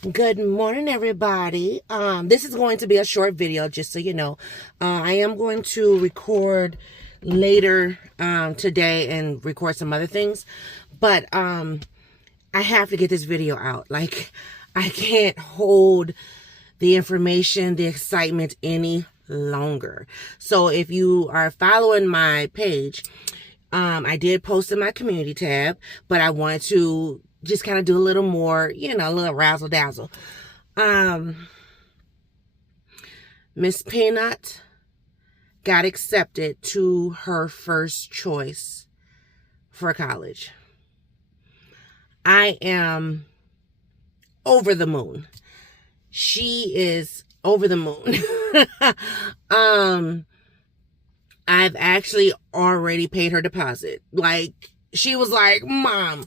Good morning, everybody. This is going to be a short video, just so you know. I am going to record later today and record some other things, but I have to get this video out. Like, I can't hold the information, the excitement any longer. So if you are following my page, I did post in my community tab, but I wanted to just kind of do a little more, a little razzle dazzle. Miss Peanut got accepted to her first choice for college. I am over the moon. She is over the moon. I've actually already paid her deposit. Like, she was like, Mom.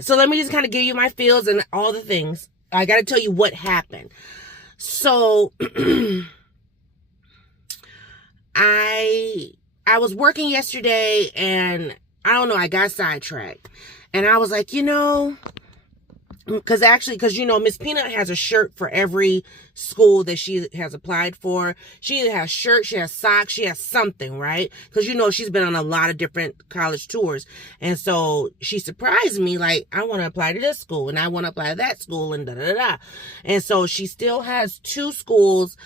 So let me just kind of give you my feels and all the things. I got to tell you what happened. So I was working yesterday and I don't know, I got sidetracked. And I was like, because Miss Peanut has a shirt for every school that she has applied for. She either has shirts, she has socks, she has something, right? Because she's been on a lot of different college tours. And so she surprised me, like, I want to apply to this school and I want to apply to that school and da-da-da-da. And so she still has 2 schools.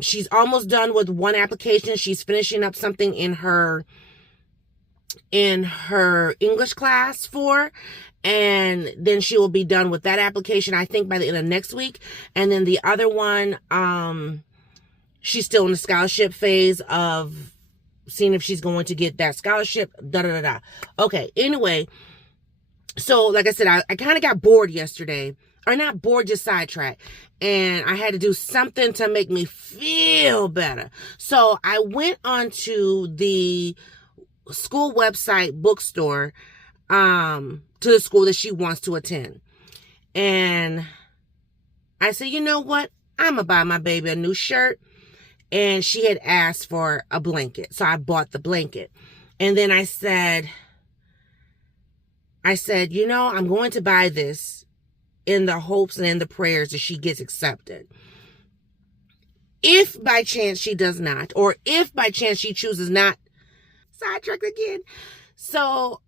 She's almost done with one application. She's finishing up something in her English class and then she will be done with that application, I think, by the end of next week. And then the other one, she's still in the scholarship phase of seeing if she's going to get that scholarship, da-da-da-da. Okay, anyway, so like I said, I kind of got bored yesterday. Or not bored, just sidetracked. And I had to do something to make me feel better. So I went onto the school website bookstore, to the school that she wants to attend. And I said, you know what? I'm going to buy my baby a new shirt. And she had asked for a blanket. So I bought the blanket. And then I said, I'm going to buy this in the hopes and in the prayers that she gets accepted. If by chance she does not, or if by chance she chooses not, sidetracked again. So,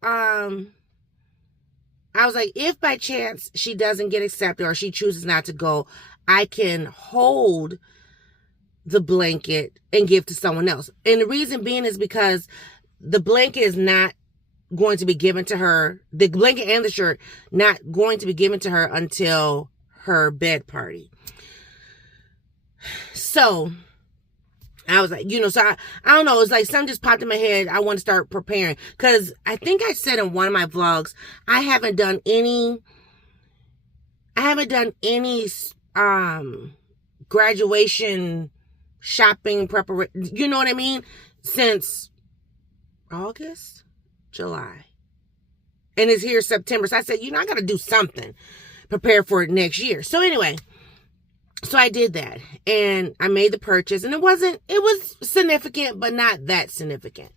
I was like, if by chance she doesn't get accepted or she chooses not to go, I can hold the blanket and give to someone else. And the reason being is because the blanket is not going to be given to her. The blanket and the shirt not going to be given to her until her bed party. So I was like, so I don't know. It's like something just popped in my head. I want to start preparing. Because I think I said in one of my vlogs, I haven't done any graduation shopping preparation. You know what I mean? Since August, July. And it's here September. So I said, I got to do something. Prepare for it next year. So anyway. So I did that and I made the purchase, and it was significant, but not that significant.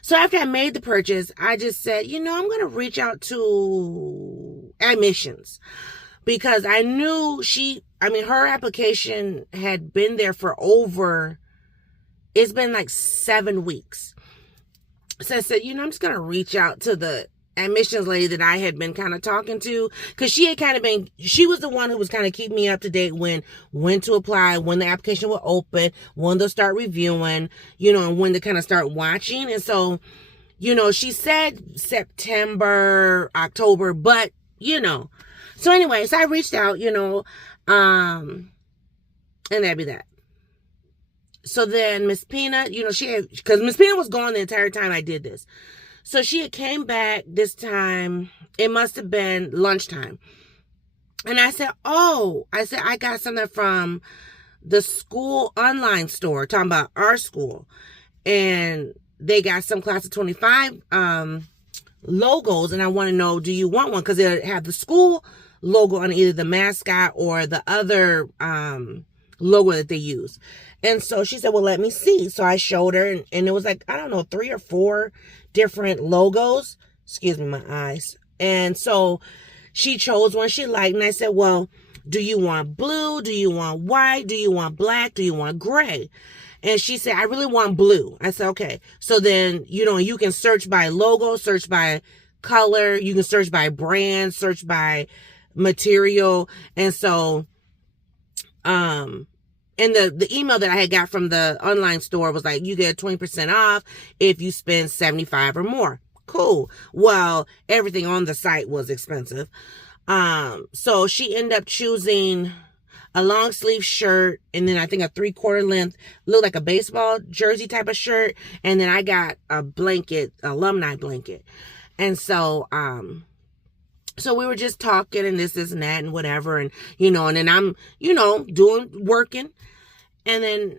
So after I made the purchase, I just said, I'm going to reach out to admissions because I knew her application had been there for it's been like 7 weeks. So I said, I'm just going to reach out to the admissions lady that I had been kind of talking to, because she was the one who was kind of keeping me up to date when to apply, when the application will open, when they'll start reviewing, and when to kind of start watching. And so, she said September, October, but, so anyway, so I reached out, and that'd be that. So then Miss Peanut, because Miss Peanut was gone the entire time I did this. So she had came back this time. It must have been lunchtime. And I said, I got something from the school online store, talking about our school. And they got some class of 25 logos. And I want to know, do you want one? Because they have the school logo on either the mascot or the other logo that they use. And so she said, well, let me see. So I showed her, and it was like, I don't know, 3 or 4 different logos. Excuse me, my eyes. And so she chose one she liked. And I said, well, do you want blue? Do you want white? Do you want black? Do you want gray? And she said, I really want blue. I said, okay. So then, you can search by logo, search by color. You can search by brand, search by material. And so, and the email that I had got from the online store was like, you get 20% off if you spend $75 or more. Cool. Well, everything on the site was expensive. So she ended up choosing a long sleeve shirt, and then I think a 3/4 length, looked like a baseball jersey type of shirt. And then I got a blanket, alumni blanket. And so, so we were just talking and this and that and whatever. And, and then I'm, working. And then,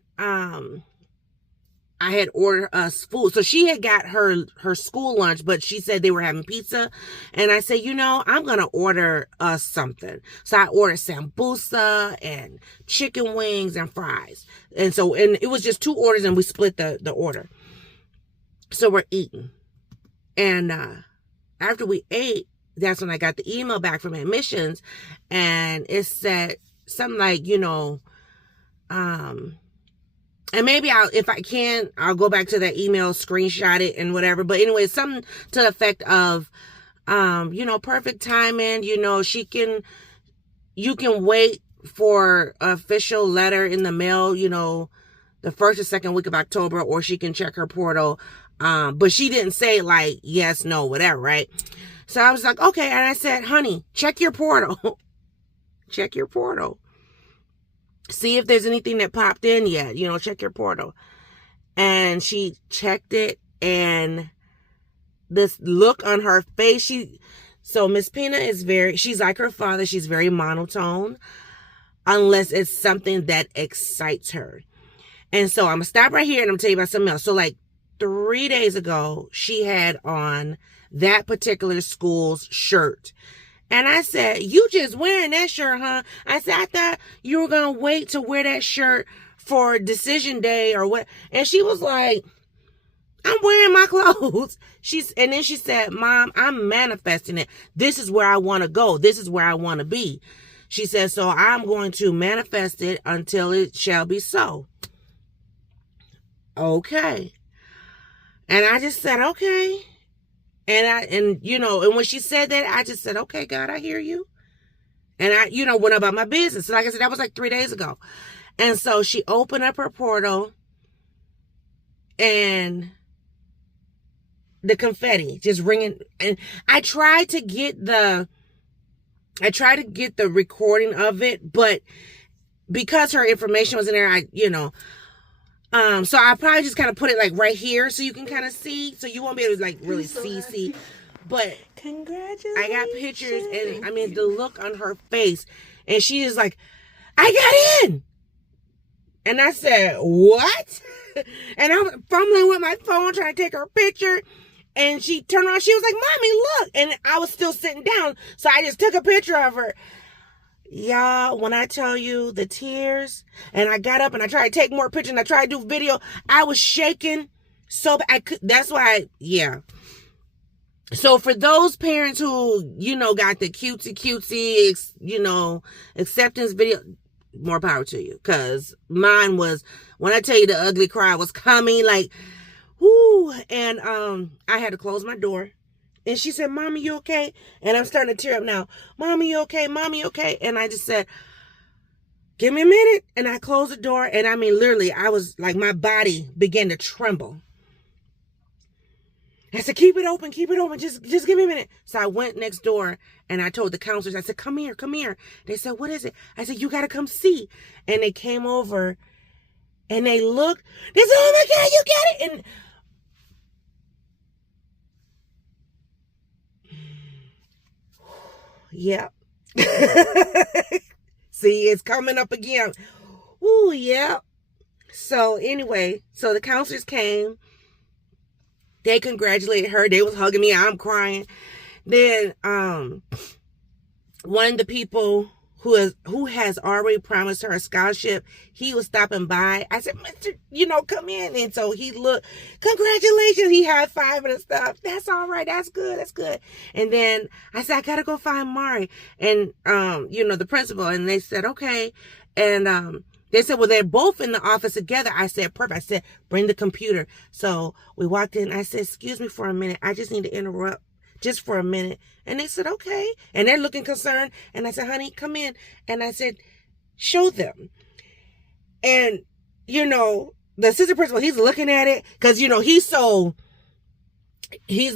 I had ordered us food. So she had got her school lunch, but she said they were having pizza. And I said, I'm going to order us something. So I ordered sambusa and chicken wings and fries. And it was just 2 orders and we split the order. So we're eating. And, after we ate, that's when I got the email back from admissions, and it said something like, and maybe if I can, I'll go back to that email, screenshot it and whatever. But anyway, something to the effect of, perfect timing, you can wait for an official letter in the mail, the 1st or 2nd week of October, or she can check her portal. But she didn't say like, yes, no, whatever, right? So I was like, okay. And I said, honey, check your portal. Check your portal. See if there's anything that popped in yet, check your portal. And she checked it, and this look on her face, so Miss Pina she's like her father. She's very monotone unless it's something that excites her. And so I'm gonna stop right here and I'm gonna tell you about something else. So like 3 days ago, she had on that particular school's shirt. And I said, you just wearing that shirt, huh? I said, I thought you were going to wait to wear that shirt for decision day or what. And she was like, I'm wearing my clothes. And then she said, Mom, I'm manifesting it. This is where I want to go. This is where I want to be. She said, so I'm going to manifest it until it shall be so. Okay. And I just said, okay. And when she said that, I just said, okay, God, I hear you. And I, went about my business. So like I said, that was like 3 days ago. And so she opened up her portal, and the confetti just ringing. And I tried to get the recording of it, but because her information was in there, so I probably just kind of put it like right here so you can kind of see. So you won't be able to like really see. But congratulations. I got pictures, and I mean the look on her face, and she is like, I got in. And I said, what? And I'm fumbling with my phone trying to take her picture. And she turned around. She was like, Mommy, look. And I was still sitting down. So I just took a picture of her. Y'all, when I tell you the tears, and I got up and I tried to take more pictures and I tried to do video, I was shaking so bad. That's why, yeah. So for those parents who, got the cutesy, acceptance video, more power to you. Because mine was, when I tell you the ugly cry was coming, like, whoo. And I had to close my door. And she said, Mommy, you okay? And I'm starting to tear up now. Mommy, you okay? Mommy, you okay? And I just said, give me a minute. And I closed the door. And I mean, literally, I was like, my body began to tremble. I said, keep it open. Just give me a minute. So I went next door and I told the counselors, I said, come here. They said, what is it? I said, you got to come see. And they came over and they looked. They said, oh my God, you got it. And yep. See, it's coming up again. Ooh, yep. So anyway, so the counselors came. They congratulated her. They was hugging me. I'm crying. Then one of the people who has already promised her a scholarship, he was stopping by. I said, Mr., come in. And so he looked, congratulations. He had five and stuff. That's all right. That's good. That's good. And then I said, I got to go find Mari and, the principal. And they said, okay. And, they said, well, they're both in the office together. I said, perfect. I said, bring the computer. So we walked in. I said, excuse me for a minute. I just need to interrupt just for a minute. And they said, okay. And they're looking concerned. And I said, honey, come in. And I said, show them. And, the assistant principal, he's looking at it because, he's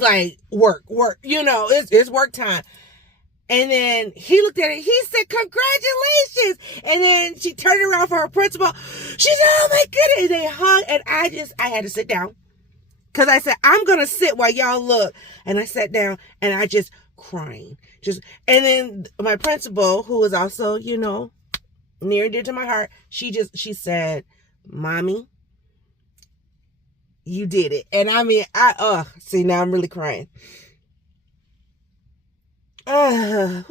like, work, it's work time. And then he looked at it. He said, congratulations. And then she turned around for her principal. She said, oh my goodness. And they hugged. And I had to sit down. Because I said, I'm going to sit while y'all look. And I sat down and I just crying. And then my principal, who was also, near and dear to my heart, she said, Mommy, you did it. And I mean, see, now I'm really crying. And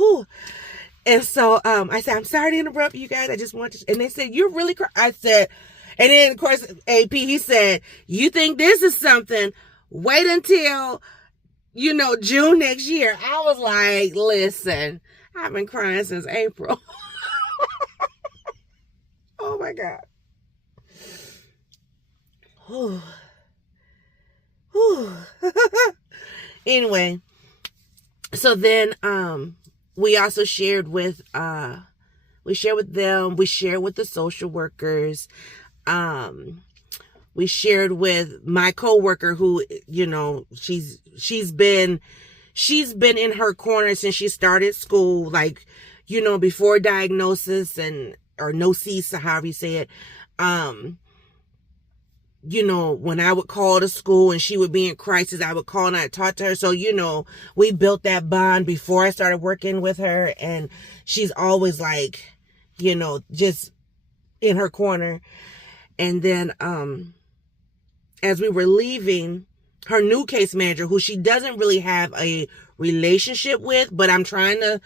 so, I said, I'm sorry to interrupt you guys. I just want to, and they said, you're really I said, and then of course, AP, he said, you think this is something, wait until, June next year. I was like, listen, I've been crying since April. Oh my God. Anyway. So then, we also shared with them, we shared with the social workers, we shared with my coworker who, she's been in her corner since she started school, like, before diagnosis or gnosis, however you say it. When I would call to school and she would be in crisis, I would call and I'd talk to her. So, we built that bond before I started working with her. And she's always like, just in her corner. And then, as we were leaving, her new case manager, who she doesn't really have a relationship with, but I'm trying to,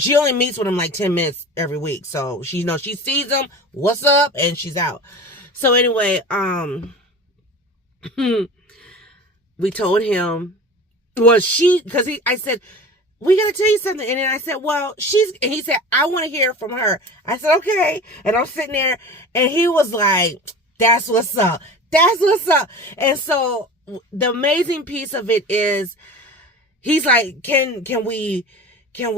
she only meets with him like 10 minutes every week. So she sees him, what's up, and she's out. So anyway, we told him, I said, we got to tell you something. And then I said, well, and he said, I want to hear from her. I said, okay. And I'm sitting there and he was like, that's what's up. That's what's up. And so the amazing piece of it is he's like, can we get a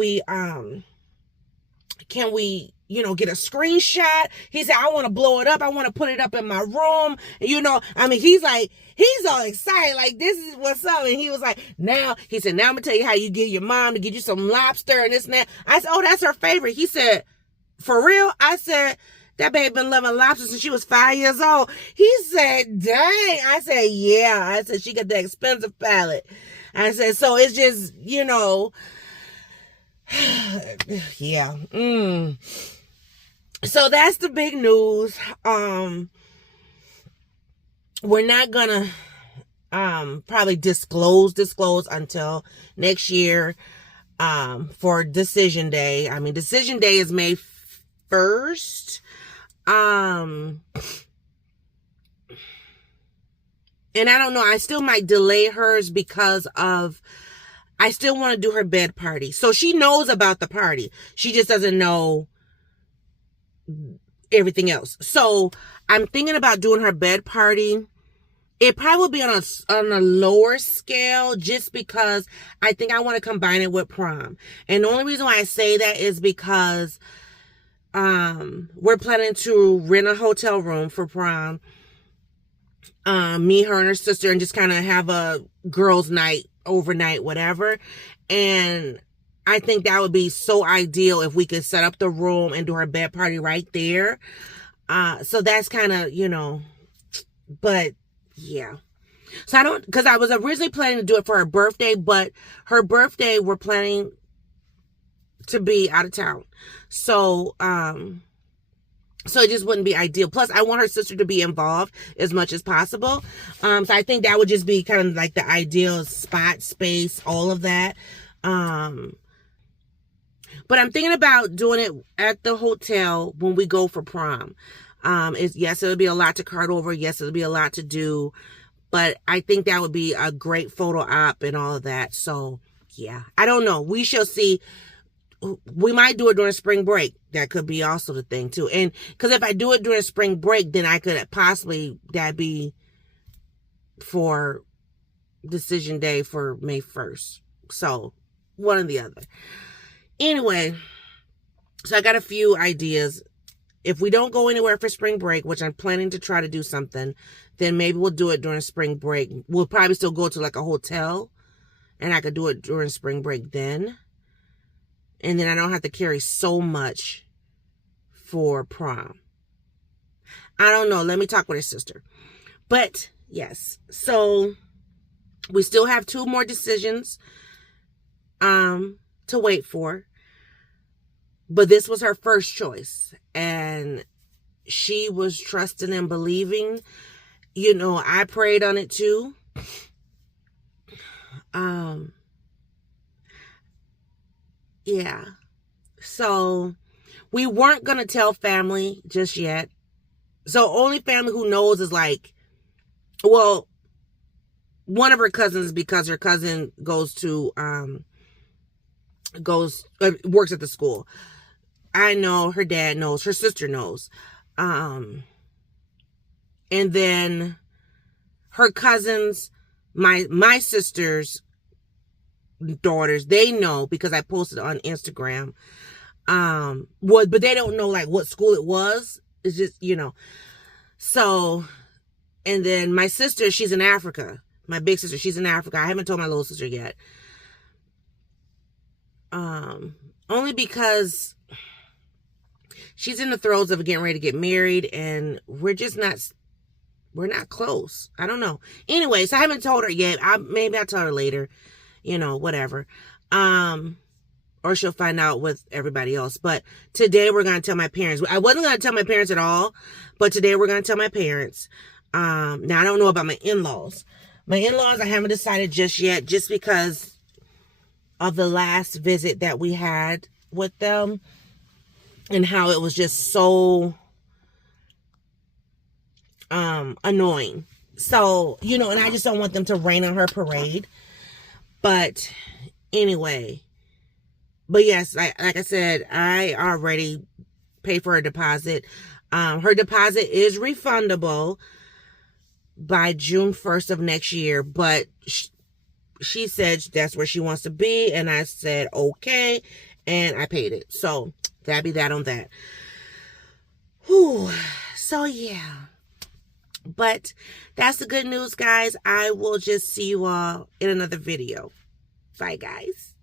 screenshot? He said, I want to blow it up. I want to put it up in my room. He's all excited. Like, this is what's up. And he was like, now I'm going to tell you how you get your mom to get you some lobster and this and that. I said, oh, that's her favorite. He said, for real? I said, that baby been loving lobster since she was 5 years old. He said, dang. I said, yeah. I said, she got the expensive palate. I said, so it's just, yeah. So that's the big news. We're not gonna probably disclose until next year for decision day. I mean, decision day is May 1st. And I don't know, I still might delay hers because of I still want to do her bed party. So she knows about the party. She just doesn't know everything else. So I'm thinking about doing her bed party. It probably will be on a lower scale just because I think I want to combine it with prom. And the only reason why I say that is because we're planning to rent a hotel room for prom. Me, her, and her sister, and just kind of have a girls' night, overnight, whatever. And I think that would be so ideal if we could set up the room and do her bed party right there. So that's kind of, but yeah. So because I was originally planning to do it for her birthday, but her birthday we're planning to be out of town. So, so it just wouldn't be ideal. Plus, I want her sister to be involved as much as possible. So I think that would just be kind of like the ideal spot, space, all of that. But I'm thinking about doing it at the hotel when we go for prom. Yes, it'll be a lot to cart over. Yes, it'll be a lot to do. But I think that would be a great photo op and all of that. So, yeah. I don't know. We shall see. We might do it during spring break. That could be also the thing, too. And because if I do it during spring break, then I could possibly, that be for decision day for May 1st. So, one or the other. Anyway, so I got a few ideas. If we don't go anywhere for spring break, which I'm planning to try to do something, then maybe we'll do it during spring break. We'll probably still go to like a hotel, and I could do it during spring break then. And then I don't have to carry so much for prom. I don't know. Let me talk with her sister. But yes, so we still have 2 more decisions to wait for. But this was her first choice. And she was trusting and believing. You know, I prayed on it too. Yeah. So we weren't going to tell family just yet. So only family who knows is like, well, one of her cousins, because her cousin goes to, works at the school. I know, her dad knows, her sister knows. And then her cousins, my sister's daughters, they know because I posted on Instagram. But they don't know like what school it was. It's just, you know. So, and then my sister, she's in Africa. My big sister, she's in Africa. I haven't told my little sister yet. Only because she's in the throes of getting ready to get married, and we're not close. I don't know. Anyway, so I haven't told her yet. Maybe I'll tell her later. You know, whatever. Or she'll find out with everybody else. But today we're going to tell my parents. I wasn't going to tell my parents at all, but today we're going to tell my parents. Now I don't know about my in-laws. My in-laws, I haven't decided just yet, just because of the last visit that we had with them and how it was just so annoying. So, you know, and I just don't want them to rain on her parade. But anyway, but yes, like I said, I already paid for her deposit. Her deposit is refundable by June 1st of next year, but she said that's where she wants to be, and I said okay, and I paid it. So that'd be that on that. Whew. So yeah, but that's the good news, guys. I will just see you all in another video. Bye, guys.